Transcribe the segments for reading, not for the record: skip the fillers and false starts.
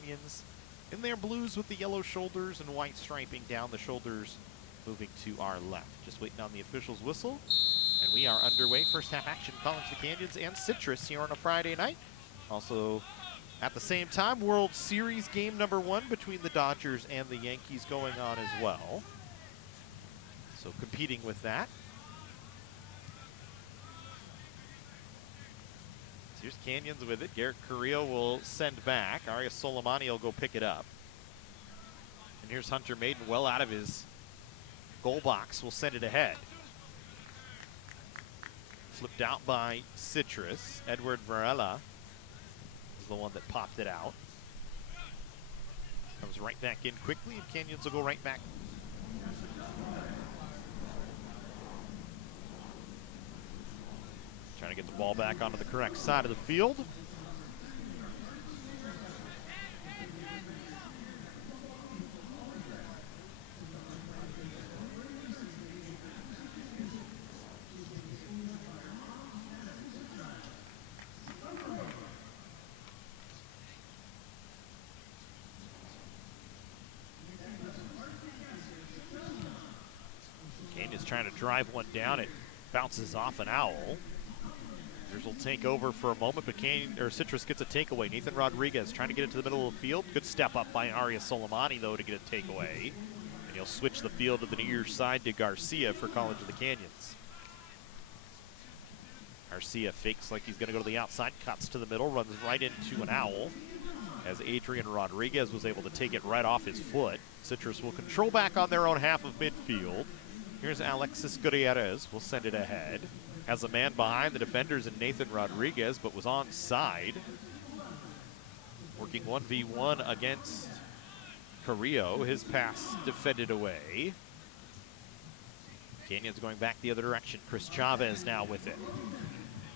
Canyons in their blues with the yellow shoulders and white striping down the shoulders, moving to our left. Just waiting on the official's whistle, and we are underway. First half action, College of the Canyons and Citrus here on a Friday night. Also, at the same time, World Series game number 1 between the Dodgers and the Yankees going on as well. So competing with that. So here's Canyons with it. Garrett Carrillo will send back. Arias Soleimani will go pick it up. And here's Hunter Maiden well out of his goal box. Will send it ahead. Flipped out by Citrus. Edward Varela is the one that popped it out. Comes right back in quickly, and Canyons will go right back. Trying to get the ball back onto the correct side of the field. Canyons trying to drive one down. It bounces off an owl. Will take over for a moment, but Citrus gets a takeaway. Nathan Rodriguez trying to get it to the middle of the field. Good step up by Arias Soleimani, though, to get a takeaway. And he'll switch the field to the near side to Garcia for College of the Canyons. Garcia fakes like he's going to go to the outside, cuts to the middle, runs right into an owl, as Adrian Rodriguez was able to take it right off his foot. Citrus will control back on their own half of midfield. Here's Alexis Gutierrez. We'll send it ahead. Has a man behind the defenders in Nathan Rodriguez, but was onside. Working 1v1 against Carrillo. His pass defended away. Canyons going back the other direction. Chris Chavez now with it.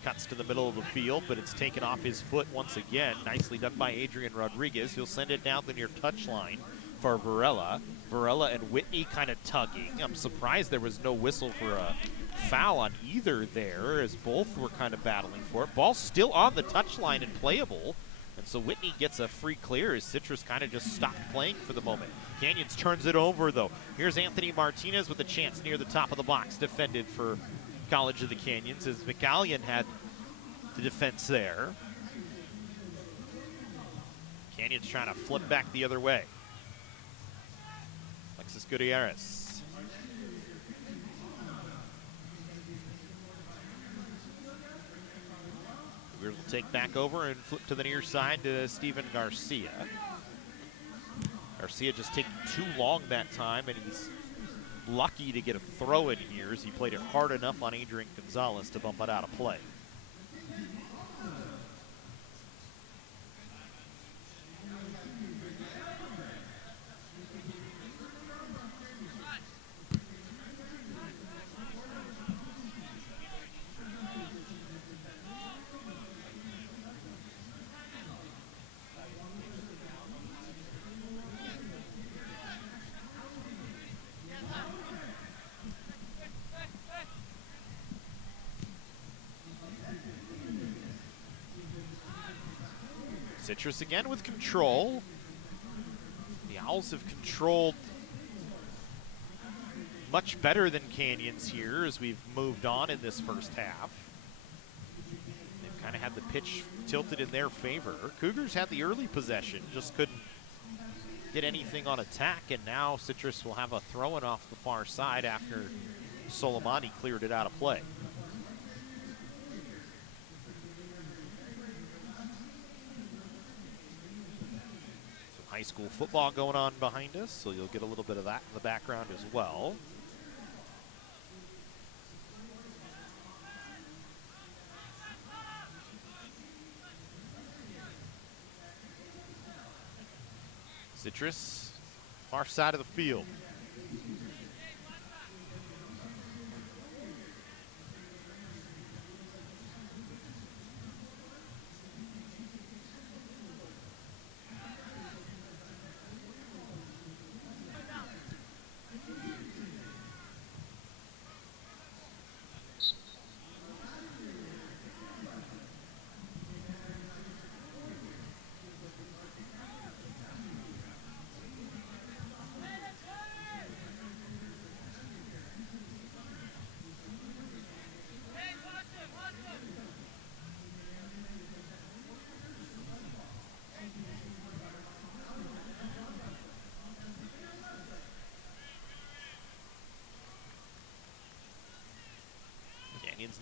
Cuts to the middle of the field, but it's taken off his foot once again. Nicely done by Adrian Rodriguez. He'll send it down the near touchline for Varela. Varela and Whitney kind of tugging. I'm surprised there was no whistle for a foul on either there, as both were kind of battling for it. Ball still on the touchline and playable, and so Whitney gets a free clear as Citrus kind of just stopped playing for the moment. Canyons turns it over, though. Here's Anthony Martinez with a chance near the top of the box, defended for College of the Canyons, as McCallion had the defense there. Canyons trying to flip back the other way. Alexis Gutierrez. Will take back over and flip to the near side to Steven Garcia. Garcia just taking too long that time, and he's lucky to get a throw in here as he played it hard enough on Adrian Gonzalez to bump it out of play. Citrus again with control. The Owls have controlled much better than Canyons here as we've moved on in this first half. They've kind of had the pitch tilted in their favor. Cougars had the early possession, just couldn't get anything on attack, and now Citrus will have a throw-in off the far side after Soleimani cleared it out of play. High school football going on behind us, so you'll get a little bit of that in the background as well. Citrus, far side of the field.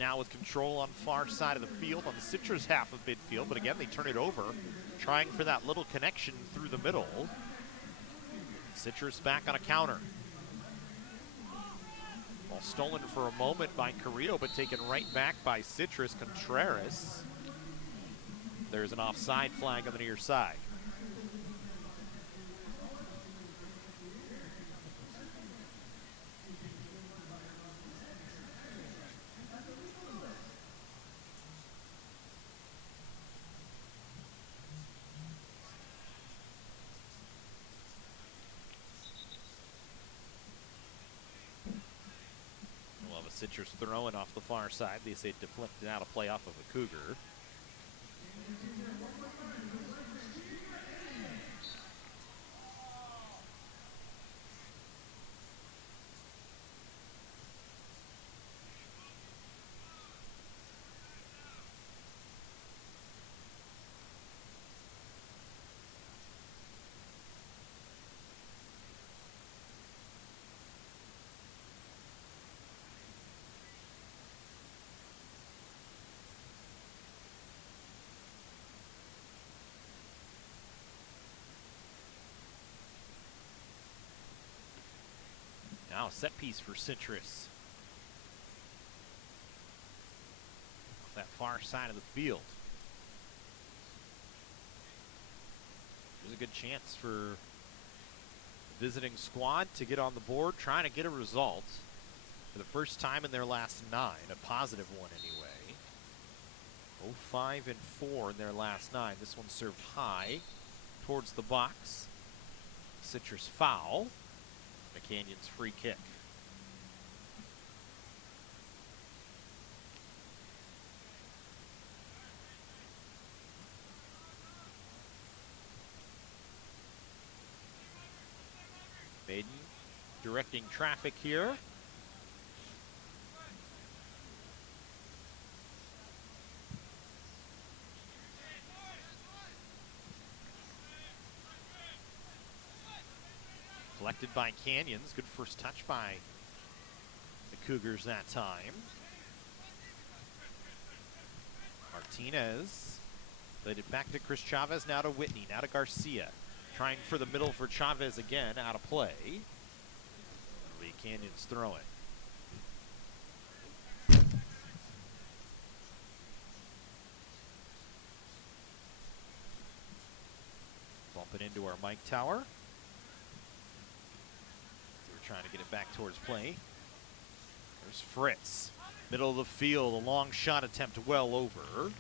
now with control on far side of the field, on the Citrus half of midfield, but again, they turn it over, trying for that little connection through the middle. Citrus back on a counter. Ball stolen for a moment by Carrillo, but taken right back by Citrus. Contreras. There's an offside flag on the near side. Citrus throwing off the far side. They say deflected out of play off of a Cougar. Now a set piece for Citrus. Off that far side of the field. There's a good chance for the visiting squad to get on the board, trying to get a result for the first time in their last 9, a positive one anyway. 0-5-4 in their last 9. This one served high towards the box. Citrus foul. The Canyons free kick. Maiden directing traffic here. Collected by Canyons. Good first touch by the Cougars that time. Martinez laid it back to Chris Chavez, now to Whitney, now to Garcia. Trying for the middle for Chavez again, out of play. The Canyons throw it. Bump it into our mic tower. Trying to get it back towards play. There's Fritz. Middle of the field, a long shot attempt well over.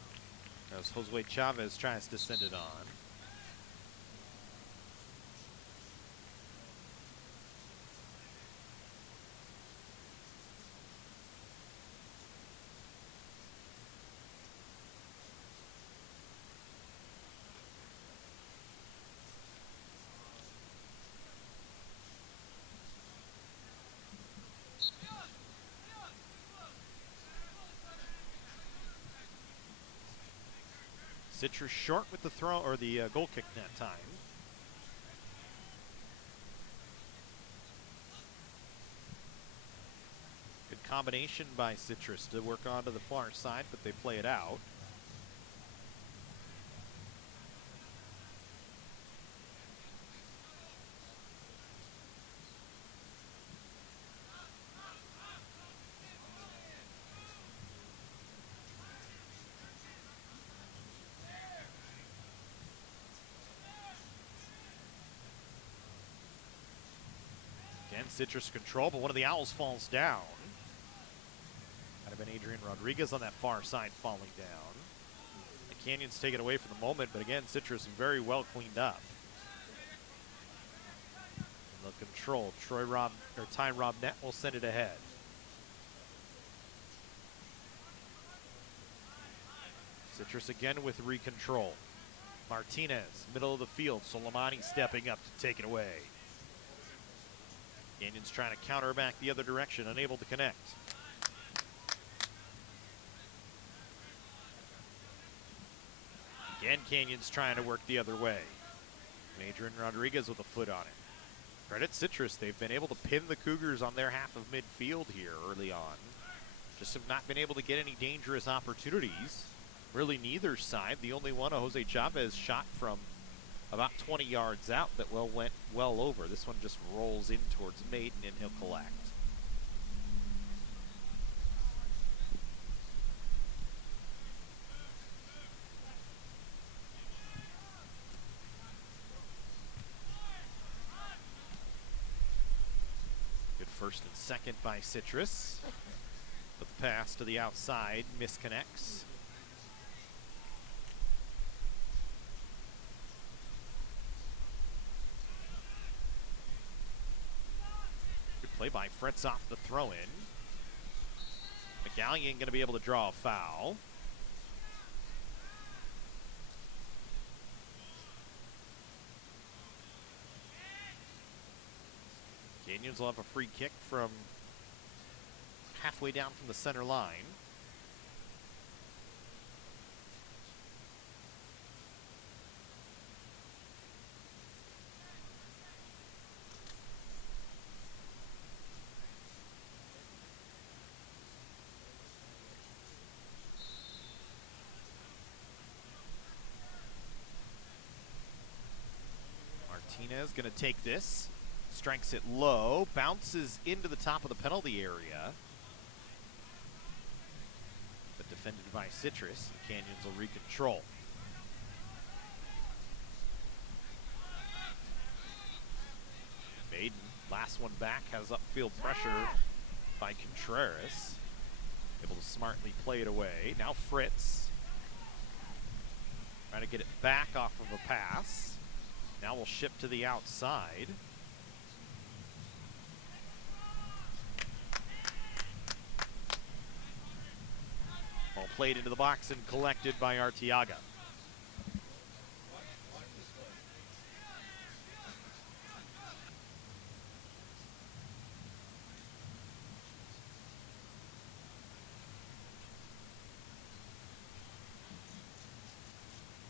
As Josue Chavez tries to send it on. Citrus short with the throw, or the goal kick that time. Good combination by Citrus to work onto the far side, but they play it out. Again, Citrus control, but one of the Owls falls down. Might have been Adrian Rodriguez on that far side falling down. The Canyons take it away for the moment, but again, Citrus very well cleaned up. And the control, Ty Robnett will send it ahead. Citrus again with recontrol. Martinez, middle of the field. Soleimani stepping up to take it away. Canyons trying to counter back the other direction, unable to connect. Again, Canyons trying to work the other way. And Adrian Rodriguez with a foot on it. Credit Citrus, they've been able to pin the Cougars on their half of midfield here early on. just have not been able to get any dangerous opportunities. Really neither side. The only one, Jose Chavez, shot from about 20 yards out that went well over. This one just rolls in towards Maiden and he'll collect. Good first and second by Citrus. But the pass to the outside misconnects. Play by Fritz off the throw-in. McGallion going to be able to draw a foul. Canyons will have a free kick from halfway down from the center line. Martinez going to take this, strikes it low, bounces into the top of the penalty area. But defended by Citrus, the Canyons will recontrol. Maiden, last one back, has upfield pressure by Contreras. Able to smartly play it away. Now Fritz, trying to get it back off of a pass. Now we'll ship to the outside. Ball played into the box and collected by Arteaga.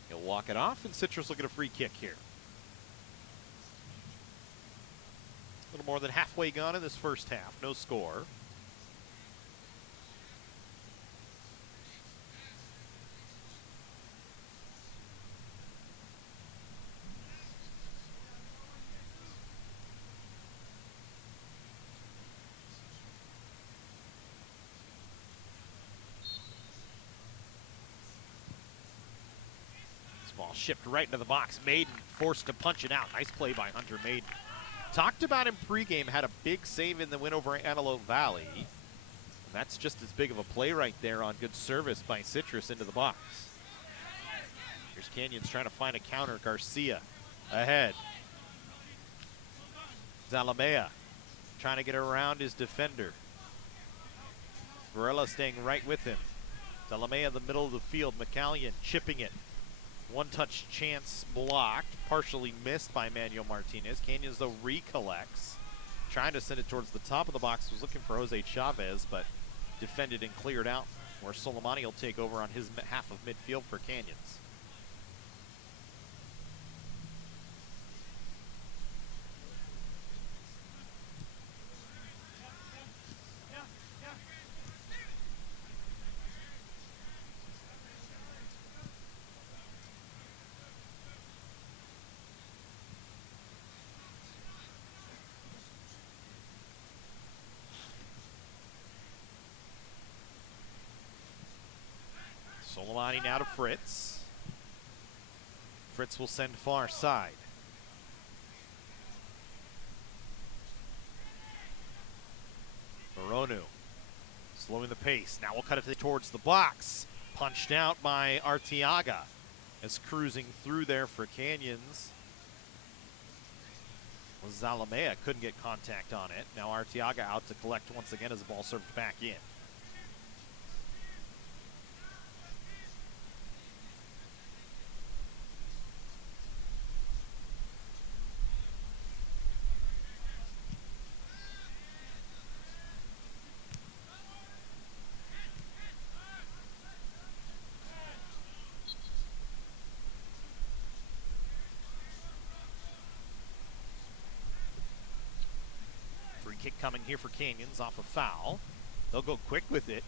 He'll walk it off, and Citrus will get a free kick here. A little more than halfway gone in this first half. No score. This ball shipped right into the box. Maiden forced to punch it out. Nice play by Hunter Maiden. Talked about him pregame, had a big save in the win over Antelope Valley. And that's just as big of a play right there on good service by Citrus into the box. Here's Canyons trying to find a counter. Garcia ahead. Zalamea trying to get around his defender. Varela staying right with him. Zalamea in the middle of the field. McCallion chipping it. One-touch chance blocked, partially missed by Manuel Martinez. Canyons, though, recollects. Trying to send it towards the top of the box. Was looking for Jose Chavez, but defended and cleared out, where Soleimani will take over on his half of midfield for Canyons. Soleimani now to Fritz. Fritz will send far side. Moronu slowing the pace. Now we'll cut it towards the box. Punched out by Arteaga. As cruising through there for Canyons was Zalamea. Couldn't get contact on it. Now Arteaga out to collect once again as the ball served back in. Kick coming here for Canyons off a foul. They'll go quick with it.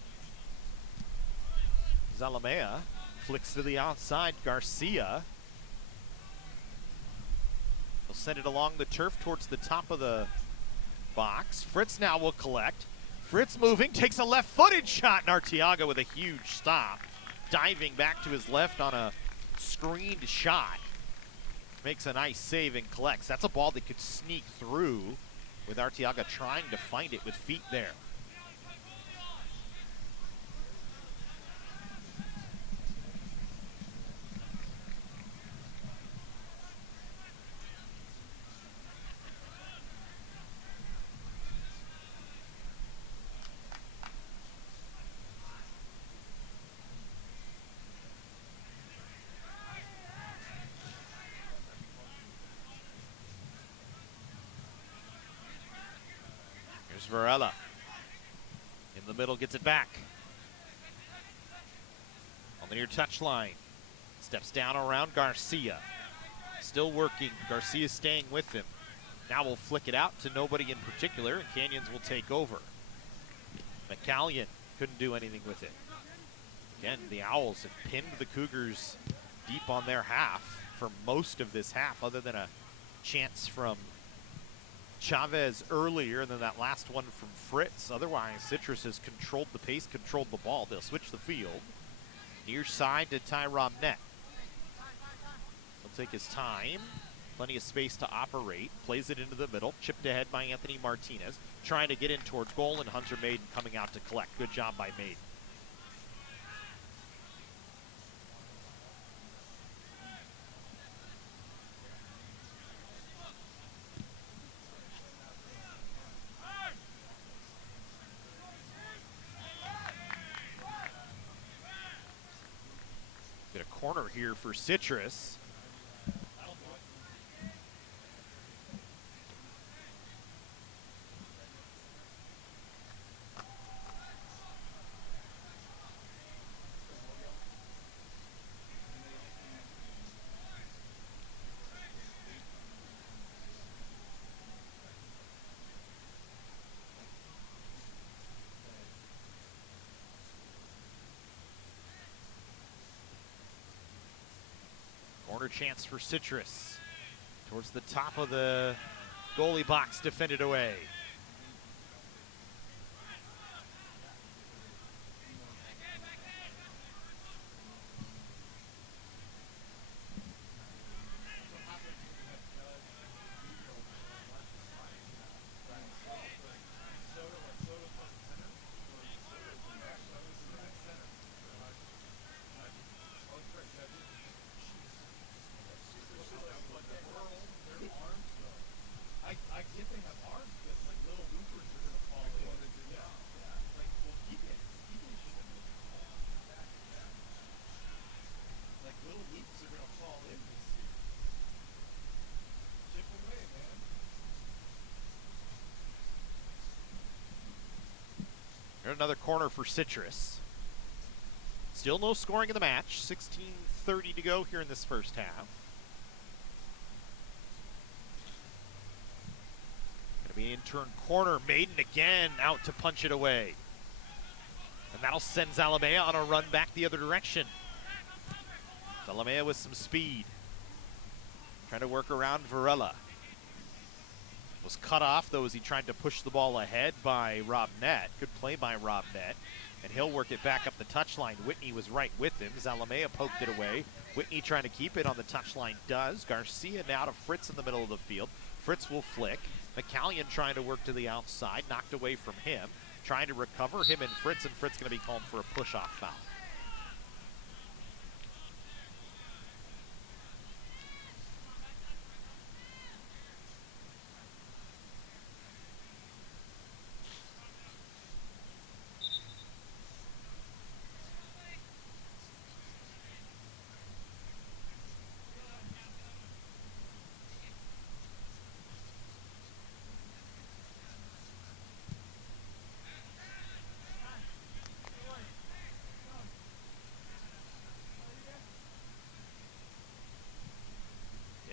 Zalamea flicks to the outside. Garcia. He'll send it along the turf towards the top of the box. Fritz now will collect. Fritz moving, takes a left-footed shot, and Arteaga with a huge stop. Diving back to his left on a screened shot. Makes a nice save and collects. That's a ball that could sneak through with Arteaga trying to find it with feet there. Here's Varela. In the middle, gets it back. On the near touchline. Steps down around Garcia. Still working. Garcia staying with him. Now we'll flick it out to nobody in particular, and Canyons will take over. McCallion couldn't do anything with it. Again, the Owls have pinned the Cougars deep on their half for most of this half, other than a chance from Chavez earlier, and then that last one from Fritz. Otherwise, Citrus has controlled the pace, controlled the ball. They'll switch the field. Near side to Ty Robnett. He'll take his time. Plenty of space to operate. Plays it into the middle. Chipped ahead by Anthony Martinez. Trying to get in towards goal, and Hunter Maiden coming out to collect. Good job by Maiden. Get a corner here for Citrus. Corner chance for Citrus. Towards the top of the goalie box, defended away. Another corner for Citrus. Still no scoring in the match. 16:30 to go here in this first half. Gonna be an in-turn corner. Maiden again out to punch it away. And that'll send Zalamea on a run back the other direction. Zalamea with some speed. Trying to work around Varela. Was cut off, though, as he tried to push the ball ahead by Robnett. Good play by Robnett. And he'll work it back up the touchline. Whitney was right with him. Zalamea poked it away. Whitney trying to keep it on the touchline does. Garcia now to Fritz in the middle of the field. Fritz will flick. McCallion trying to work to the outside. Knocked away from him. Trying to recover him and Fritz going to be called for a push-off foul.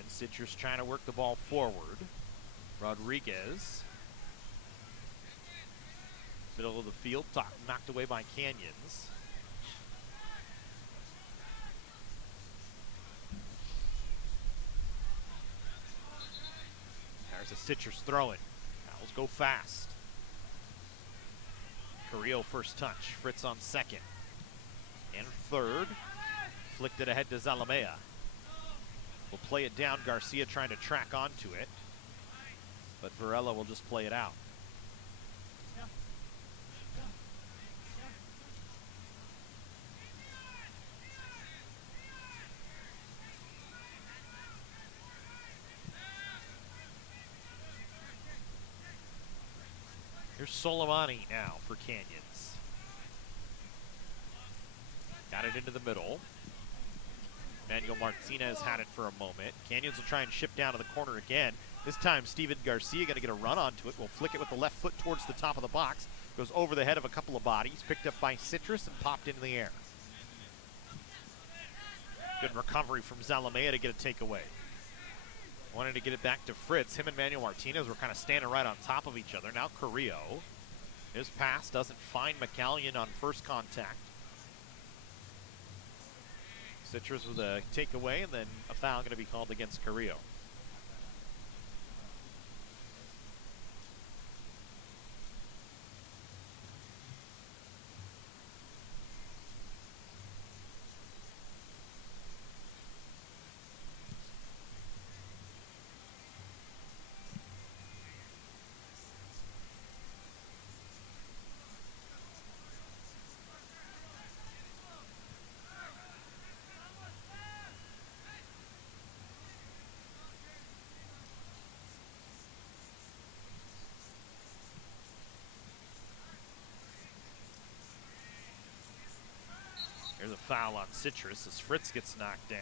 Citrus trying to work the ball forward. Rodriguez. Middle of the field, knocked away by Canyons. Here's a Citrus throwing. Fouls go fast. Carrillo first touch. Fritz on second. And third. Flicked it ahead to Zalamea. Will play it down. Garcia trying to track onto it. But Varela will just play it out. Here's Soleimani now for Canyons. Got it into the middle. Manuel Martinez had it for a moment. Canyons will try and ship down to the corner again. This time, Steven Garcia going to get a run onto it. Will flick it with the left foot towards the top of the box. Goes over the head of a couple of bodies. Picked up by Citrus and popped into the air. Good recovery from Zalamea to get a takeaway. Wanted to get it back to Fritz. Him and Manuel Martinez were kind of standing right on top of each other. Now Carrillo. His pass doesn't find McCallion on first contact. Citrus with a takeaway, and then a foul going to be called against Carrillo. There's a foul on Citrus as Fritz gets knocked down.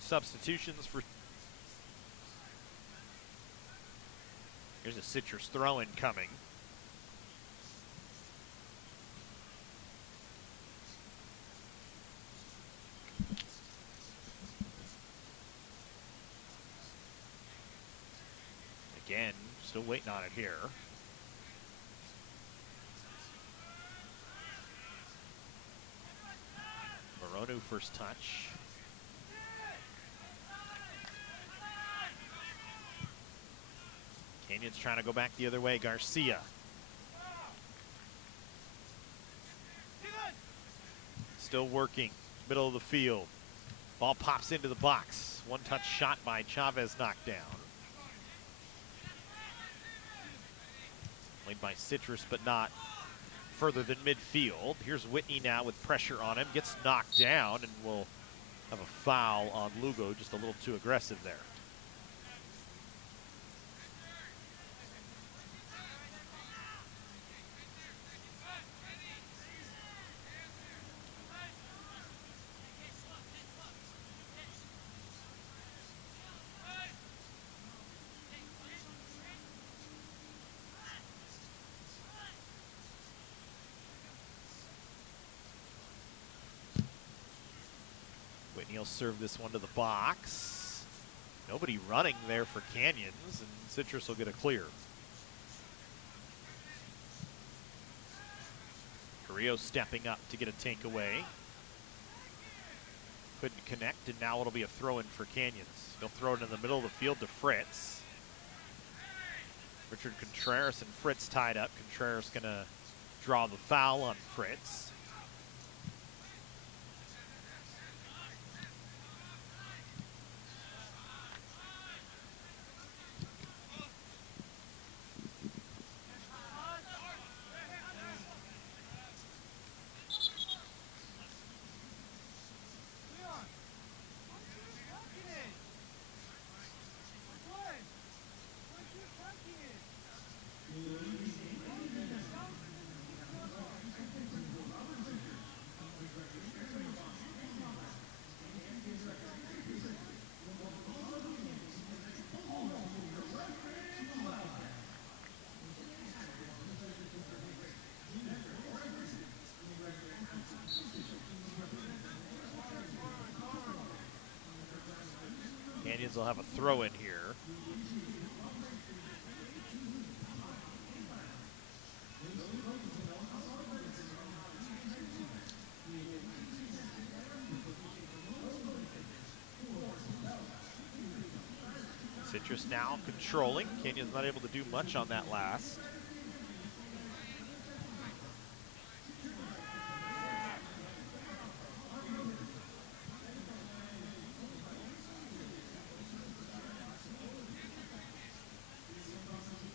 Substitutions for... Here's a Citrus throw-in coming. Again, still waiting on it here. Moronu first touch. Canyons trying to go back the other way. Garcia. Still working. Middle of the field. Ball pops into the box. One touch shot by Chavez knocked down. Played by Citrus, but not further than midfield. Here's Whitney now with pressure on him. Gets knocked down and will have a foul on Lugo. Just a little too aggressive there. Whitney will serve this one to the box. Nobody running there for Canyons, and Citrus will get a clear. Carrillo stepping up to get a takeaway. Couldn't connect, and now it'll be a throw-in for Canyons. He'll throw it in the middle of the field to Fritz. Richard Contreras and Fritz tied up. Contreras gonna draw the foul on Fritz. they'll have a throw in here. Citrus now controlling. Canyon's not able to do much on that last.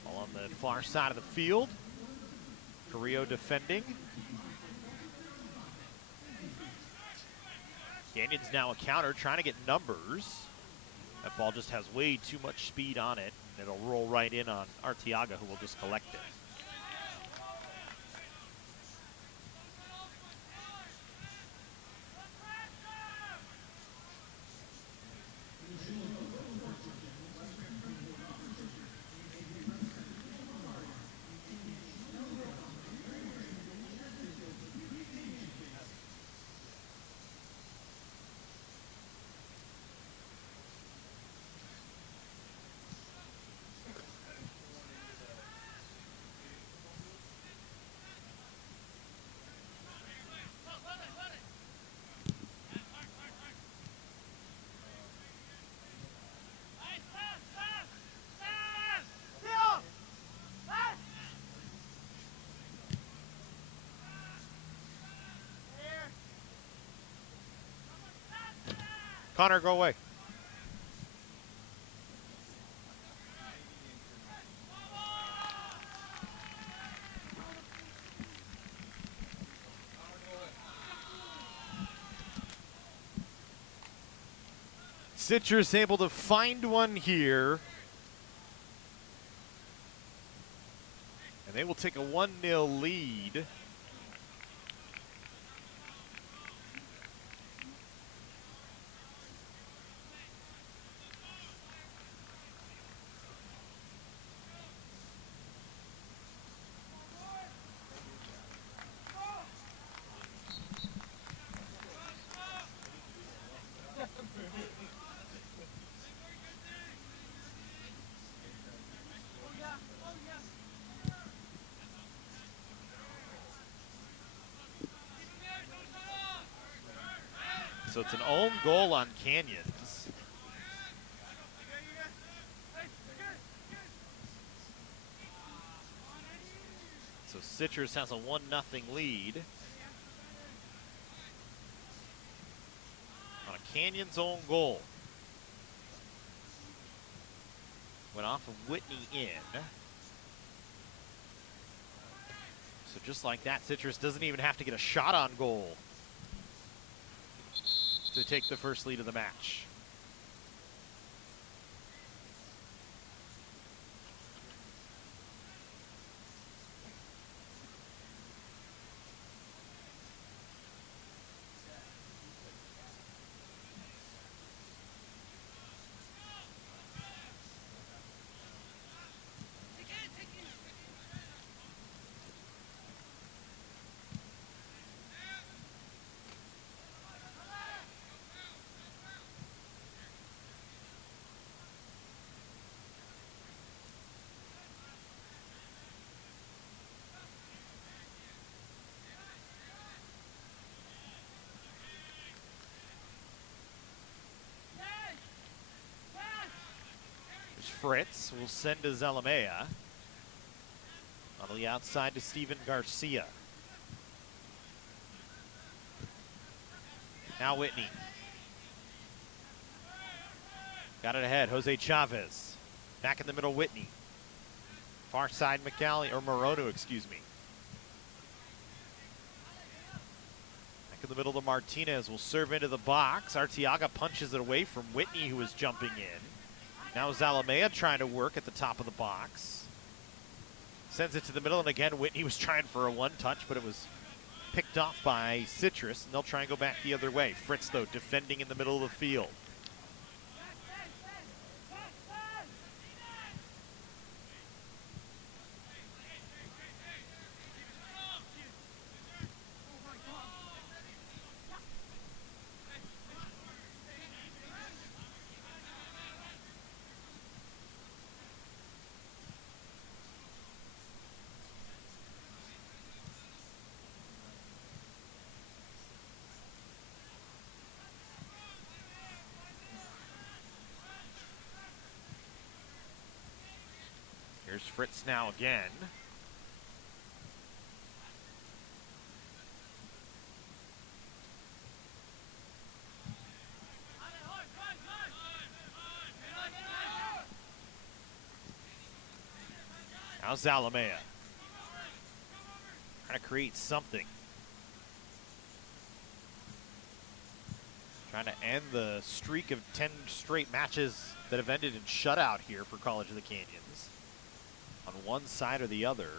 All on the far side of the field. Carrillo defending. Canyon's now a counter, trying to get numbers. That ball just has way too much speed on it, and it'll roll right in on Arteaga, who will just collect it. Connor, go away. Citrus able to find one here. And they will take a 1-0 lead. So it's an own goal on Canyons. So Citrus has a 1-0 lead. On a Canyons own goal. Went off of Whitney in. So just like that, Citrus doesn't even have to get a shot on goal to take the first lead of the match. Fritz will send to Zalamea. On the outside to Steven Garcia. Now Whitney. Got it ahead, Jose Chavez. Back in the middle, Whitney. Far side, or Morono, excuse me. Back in the middle, the Martinez will serve into the box. Arteaga punches it away from Whitney, who is jumping in. Now Zalamea trying to work at the top of the box. Sends it to the middle, and again, Whitney was trying for a one-touch, but it was picked off by Citrus, and they'll try and go back the other way. Fritz, though, defending in the middle of the field. Here's Fritz now again. Now Zalamea. Trying to create something. Trying to end the streak of 10 straight matches that have ended in shutout here for College of the Canyons. On one side or the other.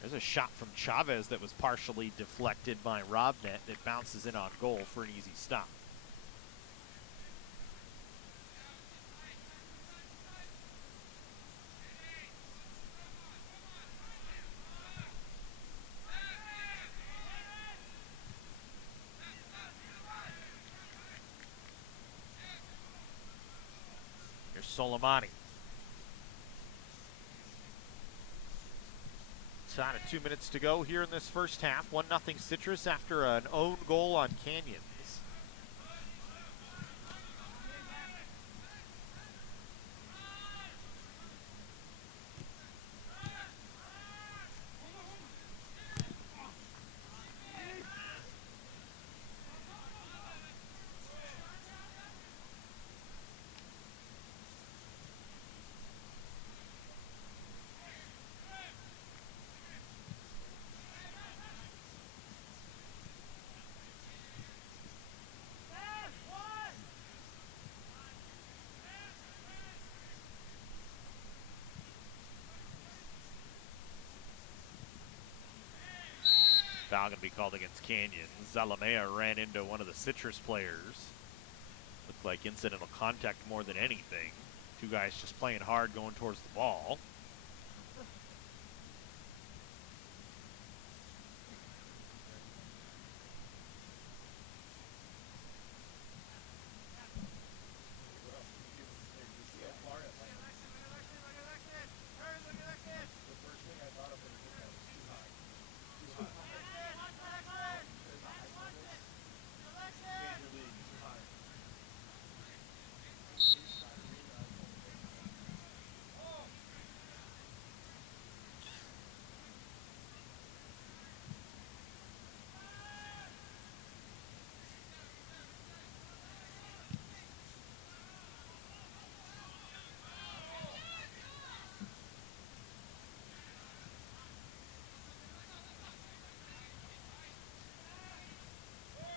There's a shot from Chavez that was partially deflected by Robnet that bounces in on goal for an easy stop. Here's Soleimani. Out of 2 minutes to go here in this first half. 1-0 Citrus after an own goal on Canyons. Foul going to be called against Canyon. Zalamea ran into one of the Citrus players. Looked like incidental contact more than anything. Two guys just playing hard going towards the ball.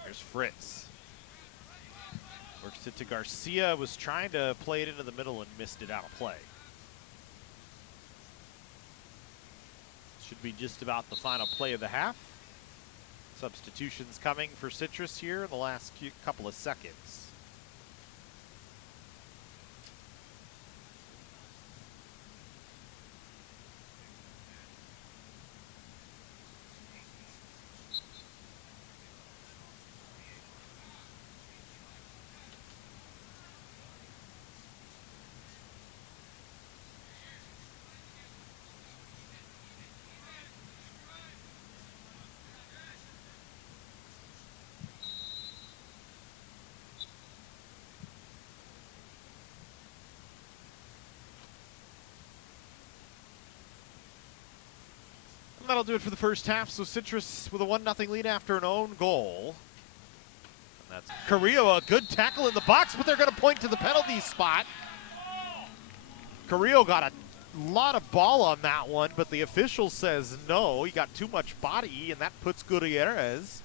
Here's Fritz. Works it to Garcia, was trying to play it into the middle and missed it out of play. Should be just about the final play of the half. Substitutions coming for Citrus here in the last couple of seconds. That'll do it for the first half. So Citrus with a 1-0 lead after an own goal. And that's Carrillo, a good tackle in the box, but they're going to point to the penalty spot. Carrillo got a lot of ball on that one, but the official says no. He got too much body, and that puts Gutierrez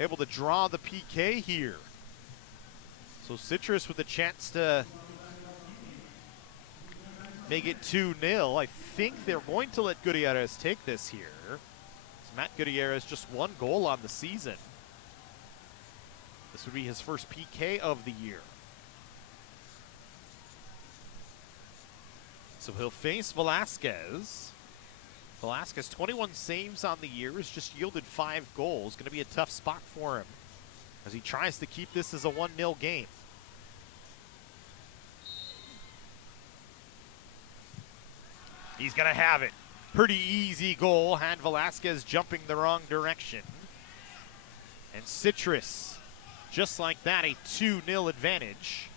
able to draw the PK here. So Citrus with a chance to make it 2-0. I think they're going to let Gutierrez take this here. Matt Gutierrez just one goal on the season. This would be his first PK of the year. So he'll face Velasquez. Velasquez, 21 saves on the year, has just yielded 5 goals. Going to be a tough spot for him as he tries to keep this as a 1-0 game. He's going to have it. Pretty easy goal. Had Velasquez jumping the wrong direction. And Citrus, just like that, a 2-0 advantage.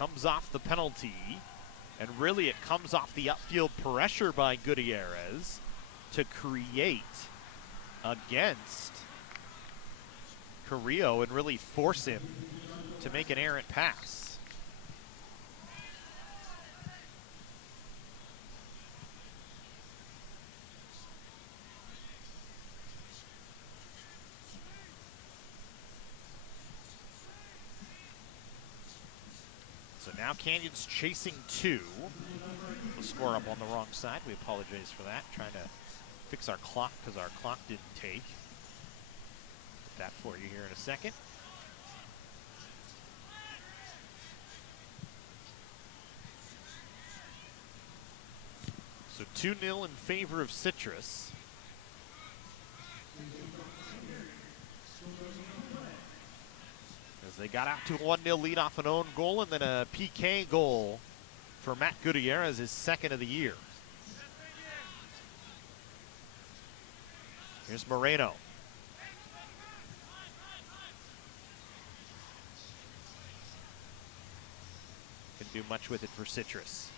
comes off the penalty, and really it comes off the upfield pressure by Gutierrez to create against Carrillo and really force him to make an errant pass. So now Canyon's chasing 2. The score up on the wrong side. We apologize for that. Trying to fix our clock because our clock didn't take. Put that for you here in a second. So 2-0 in favor of Citrus. As they got out to a 1-0 lead off an own goal, and then a PK goal for Matt Gutierrez, his second of the year. Here's Moreno. Can do much with it for Citrus.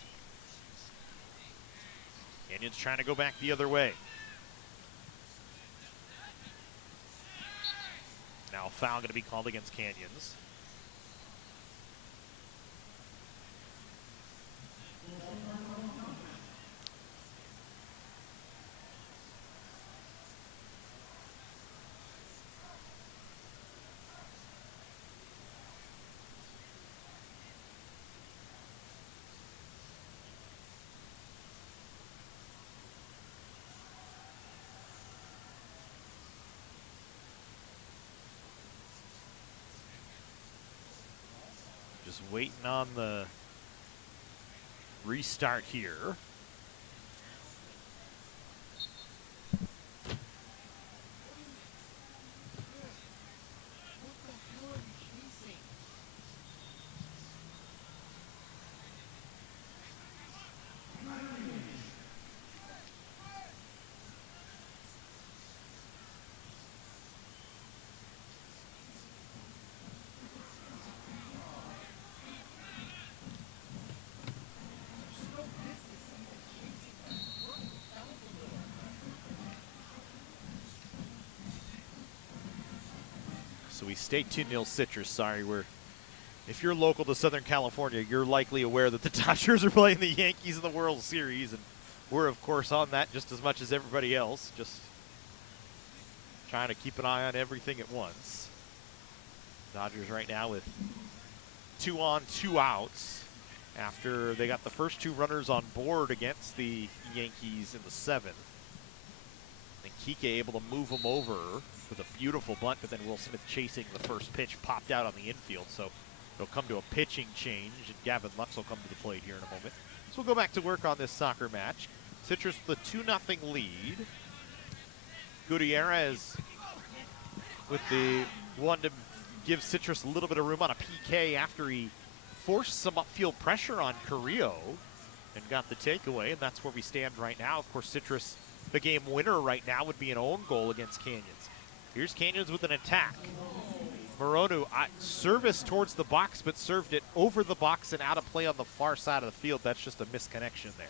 Canyon's trying to go back the other way. Now a foul going to be called against Canyons. Just waiting on the restart here. So we stay 2-0 Citrus. Sorry, if you're local to Southern California, you're likely aware that the Dodgers are playing the Yankees in the World Series, and we're of course on that just as much as everybody else. Just trying to keep an eye on everything at once. Dodgers right now with 2 on, 2 outs after they got the first 2 runners on board against the Yankees in the 7th. And Kike able to move them over with a beautiful bunt, but then Will Smith chasing the first pitch, popped out on the infield. So it'll come to a pitching change, and Gavin Lux will come to the plate here in a moment. So we'll go back to work on this soccer match. Citrus with a 2-0 lead. Gutierrez with the one to give Citrus a little bit of room on a PK after he forced some upfield pressure on Carrillo and got the takeaway, and that's where we stand right now. Of course, Citrus, the game winner right now would be an own goal against Canyons. Here's Canyons with an attack. Moronu, service towards the box, but served it over the box and out of play on the far side of the field. That's just a misconnection there.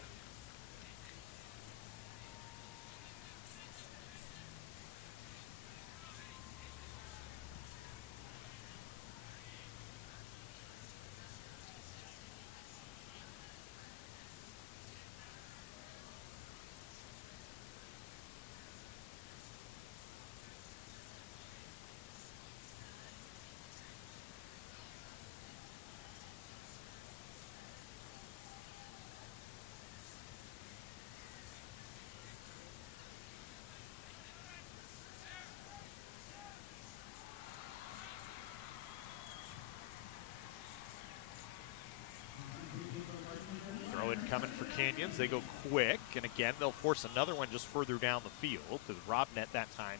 Coming for Canyons. They go quick, and again, they'll force another one just further down the field because Robnet that time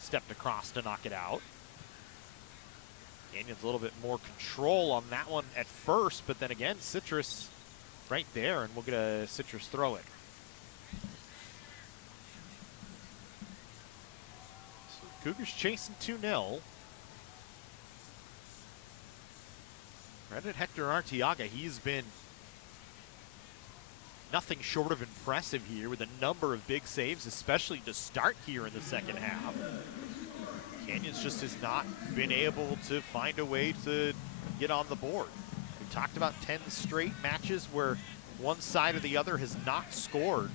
stepped across to knock it out. Canyons a little bit more control on that one at first, but then again, Citrus right there, and we'll get a Citrus throw it. So Cougars chasing 2-0. Credit Hector Arteaga. He's been nothing short of impressive here with a number of big saves, especially to start here in the second half. Canyons just has not been able to find a way to get on the board. We talked about 10 straight matches where one side or the other has not scored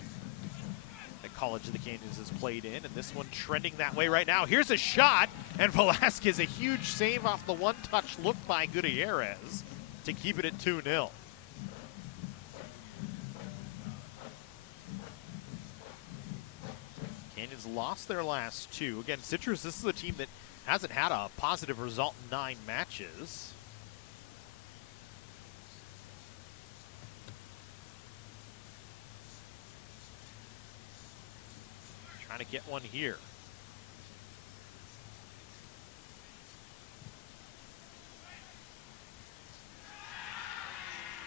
that College of the Canyons has played in, and this one trending that way right now. Here's a shot, and Velasquez, a huge save off the one-touch look by Gutierrez to keep it at 2-0. Canyons lost their last two. Again, Citrus, this is a team that hasn't had a positive result in 9 matches. Trying to get one here.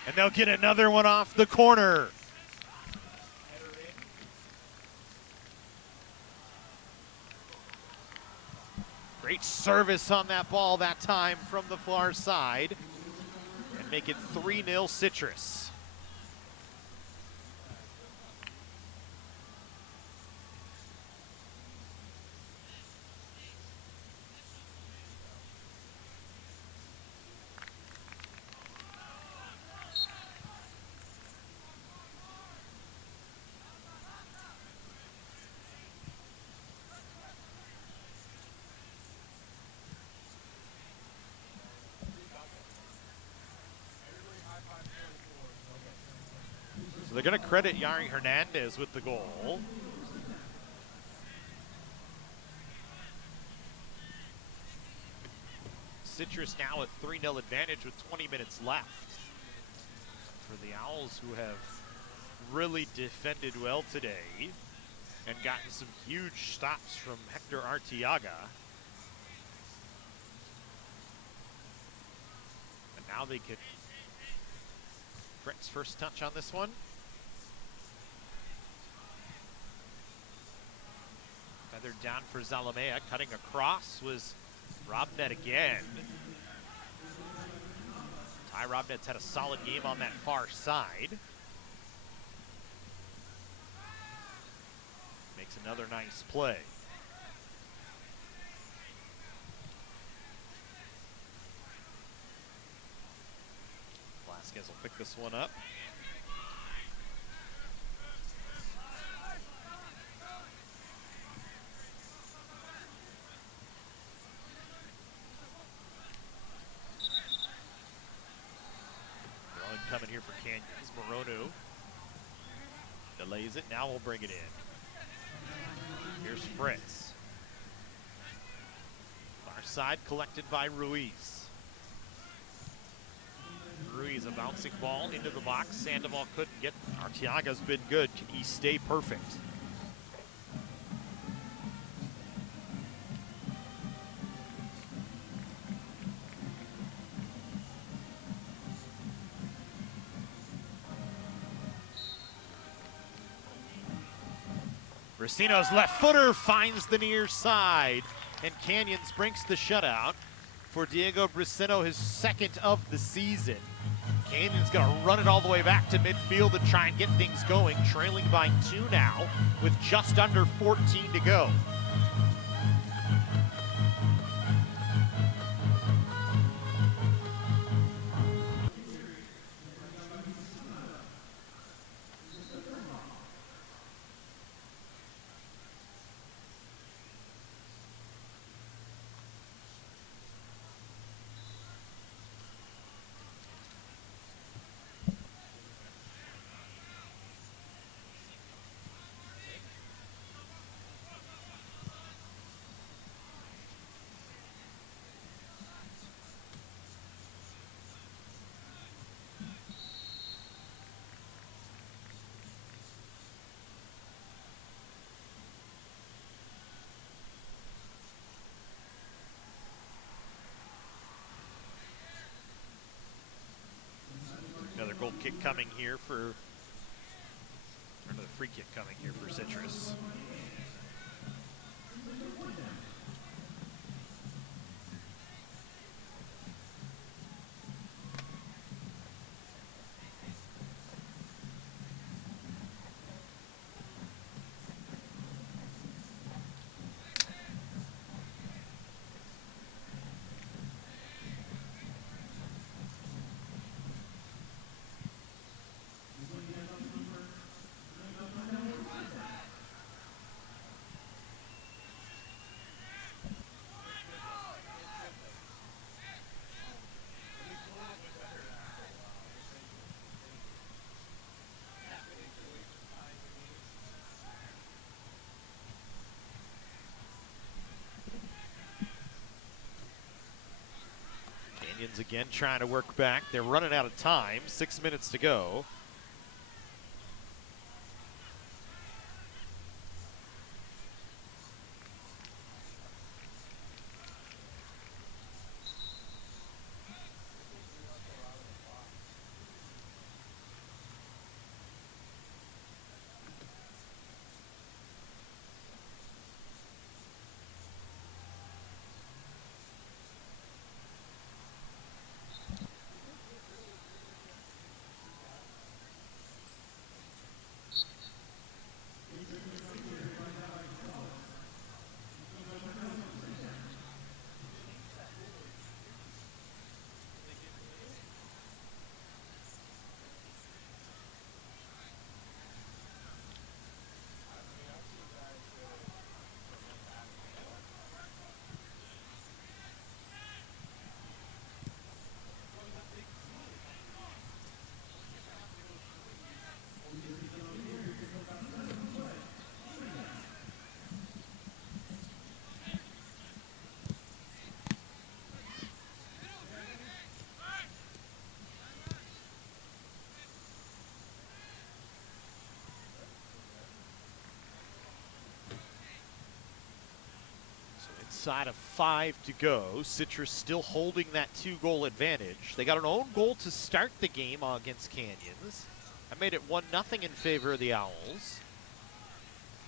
And they'll get another one off the corner. Great service on that ball that time from the far side. And make it 3-0 Citrus. So they're going to credit Yari Hernandez with the goal. Citrus now a 3-0 advantage with 20 minutes left. For the Owls, who have really defended well today and gotten some huge stops from Hector Arteaga. And now they could. Fritz first touch on this one. Feathered down for Zalamea, cutting across was Robnet again. Ty Robnet's had a solid game on that far side. Makes another nice play. Velasquez will pick this one up. Coming here for Canyons. Moronu delays it. Now we'll bring it in. Here's Fritz. Far side collected by Ruiz. Ruiz, a bouncing ball into the box. Sandoval couldn't get. Arteaga's been good. Can he stay perfect? Bracino's left footer finds the near side, and Canyons breaks the shutout for Diego Bracino, his second of the season. Canyons gonna run it all the way back to midfield to try and get things going, trailing by 2 now with just under 14 to go. Another goal kick coming here for, or another free kick coming here for Citrus. Canyons again trying to work back. They're running out of time. 6 minutes to go. Inside of 5 to go. Citrus still holding that 2-goal advantage. They got an own goal to start the game against Canyons. That made it 1-0 in favor of the Owls.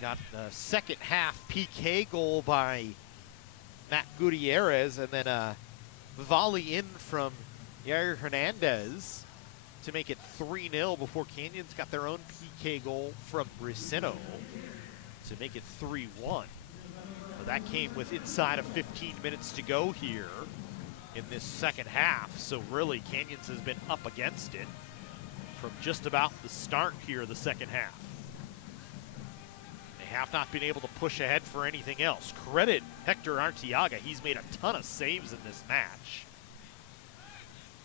Got the second half PK goal by Matt Gutierrez, and then a volley in from Yair Hernandez to make it 3-0 before Canyons got their own PK goal from Briceno to make it 3-1. That came with inside of 15 minutes to go here in this second half. So really, Canyons has been up against it from just about the start here of the second half. They have not been able to push ahead for anything else. Credit Hector Arteaga. He's made a ton of saves in this match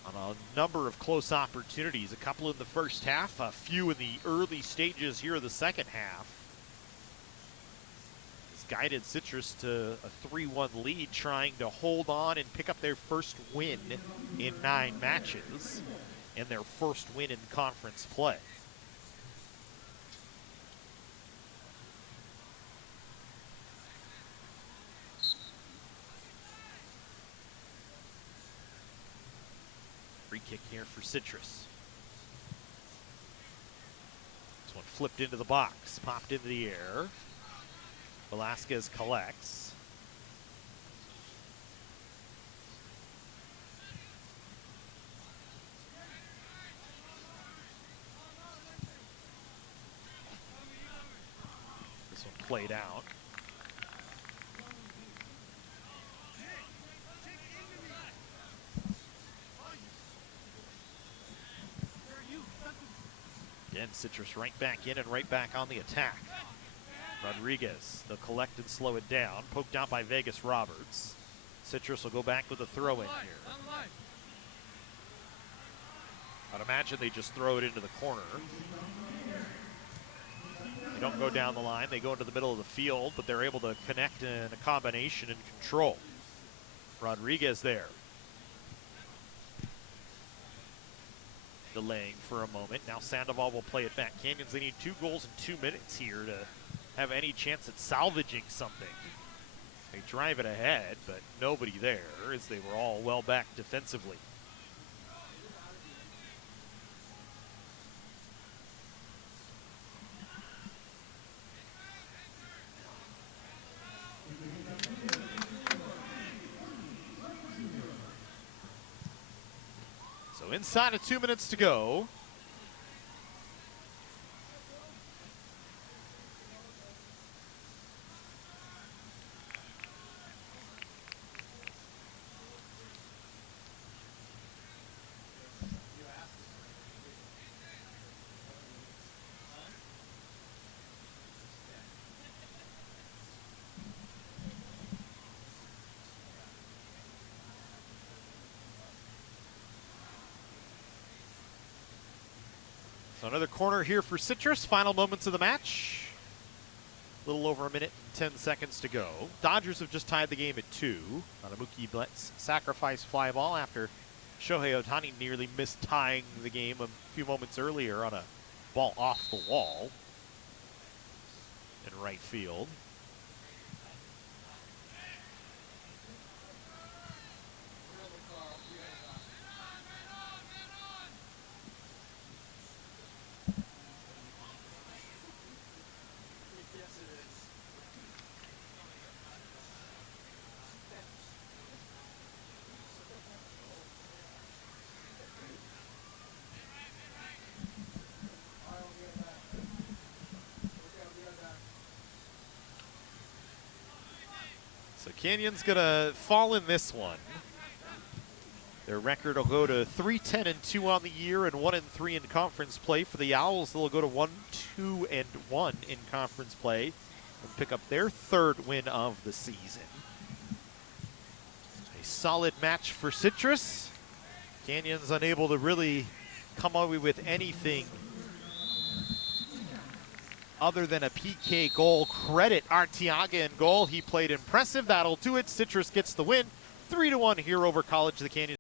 on a number of close opportunities. A couple in the first half, a few in the early stages here of the second half. Guided Citrus to a 3-1 lead, trying to hold on and pick up their first win in 9 matches and their first win in conference play. Free kick here for Citrus. This one flipped into the box, popped into the air. Velasquez collects. This one played out. Again, Citrus right back in and right back on the attack. Rodriguez, they'll collect and slow it down. Poked out by Vegas Roberts. Citrus will go back with a throw in here. I'd imagine they just throw it into the corner. They don't go down the line. They go into the middle of the field, but they're able to connect in a combination and control. Rodriguez there. Delaying for a moment. Now Sandoval will play it back. Canyons, they need 2 goals in 2 minutes here to have any chance at salvaging something. They drive it ahead, but nobody there as they were all well back defensively. So inside of 2 minutes to go. So another corner here for Citrus. Final moments of the match. A little over a minute and 10 seconds to go. Dodgers have just tied the game at 2 on a Mookie Betts sacrifice fly ball after Shohei Ohtani nearly missed tying the game a few moments earlier on a ball off the wall in right field. So Canyon's gonna fall in this one. Their record will go to 3-10-2 on the year and 1-3 in conference play. For the Owls, they'll go to 1-2-1 in conference play and pick up their third win of the season. A solid match for Citrus. Canyon's unable to really come away with anything other than a PK goal. Credit Arteaga in goal. He played impressive. That'll do it. Citrus gets the win. 3-1 here over College of the Canyons.